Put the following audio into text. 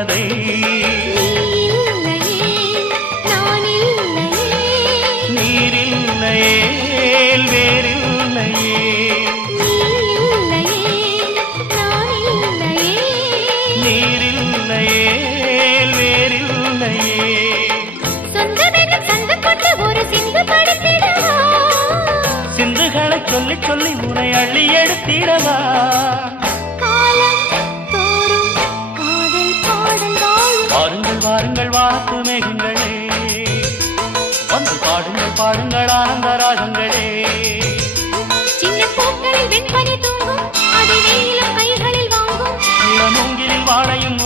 என்பதை நீரில்லையே வேறில்லையே நீரில்லையே வேறில்லையே சிந்துகளை சொல்லி சொல்லி உனை அள்ளி எடுத்திடவா வாருங்கள் வாருங்கள் வாத்து மேகங்களே வந்து பாடுங்கள் பாடுங்கள் ஆனந்த ராகங்களே சின்ன பூக்களில் வெண்பனி தூங்கும் அதை வெயிலும் கைகளில் வாங்கும் மூங்கிலில் வாழையும்